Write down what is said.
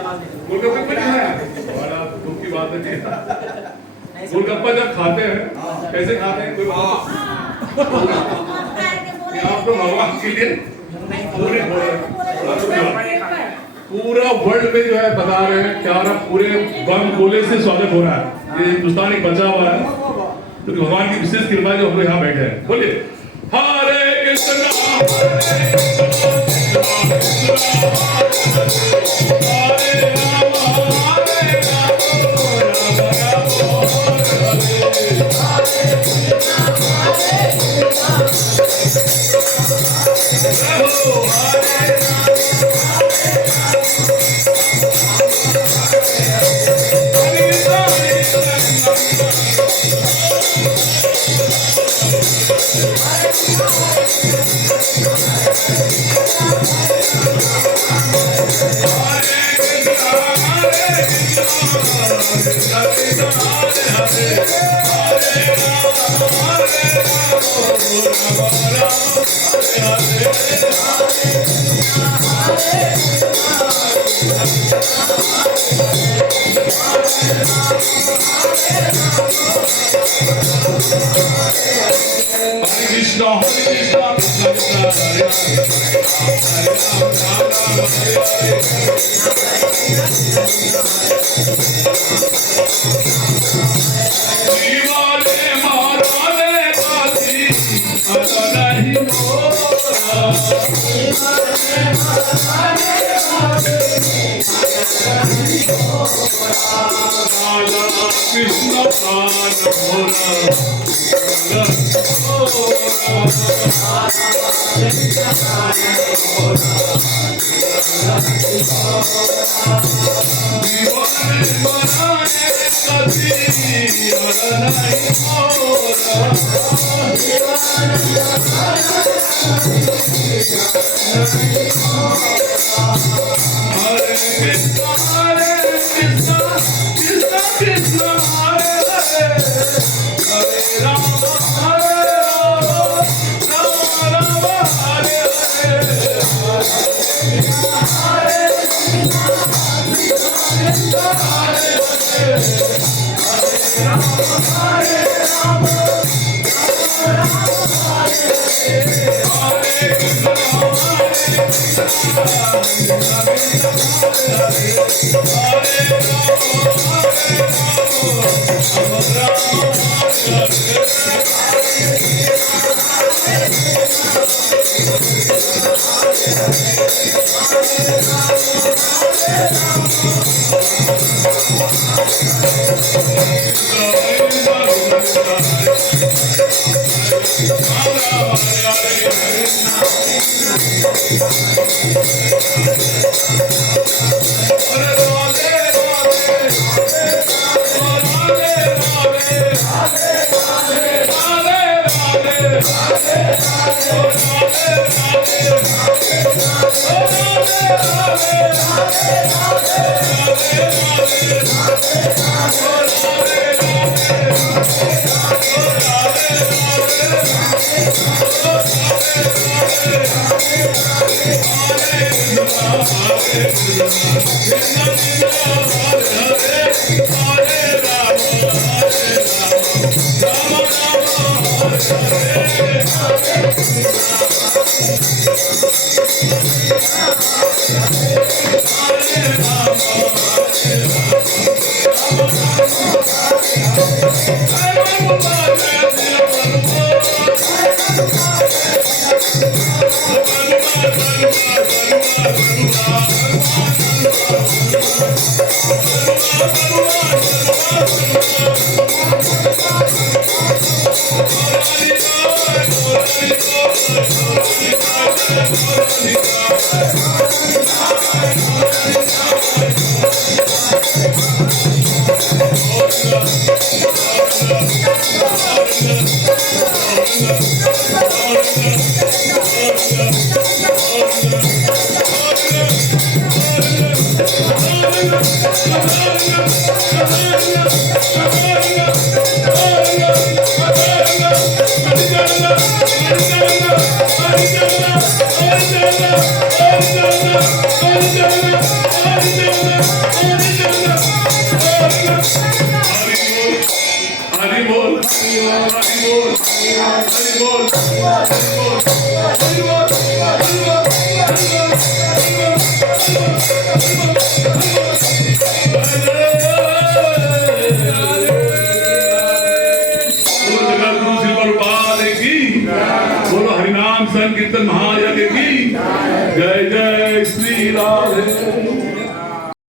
गोलगप्पे कुछ है बड़ा दुख की बात है। गोलगप्पा जब खाते हैं कैसे खाते हैं कोई आप तो भगवान के लिए पूरा वर्ल्ड में जो है बता रहे हैं क्या रहा पूरे बम गोले से स्वागत हो रहा है। ये हिंदुस्तान एक बचा हुआ है क्योंकि तो भगवान की विशेष कृपा जो हम लोग यहाँ बैठे हैं। बोलिए हरे कृष्णा हरे Hare हरि बोल, हरि बोल, हरि बोल, हरि बोल, हरि बोल, हरि बोल, बोलो हरिनाम संकीर्तन महायज्ञ की जय जय श्री राधे।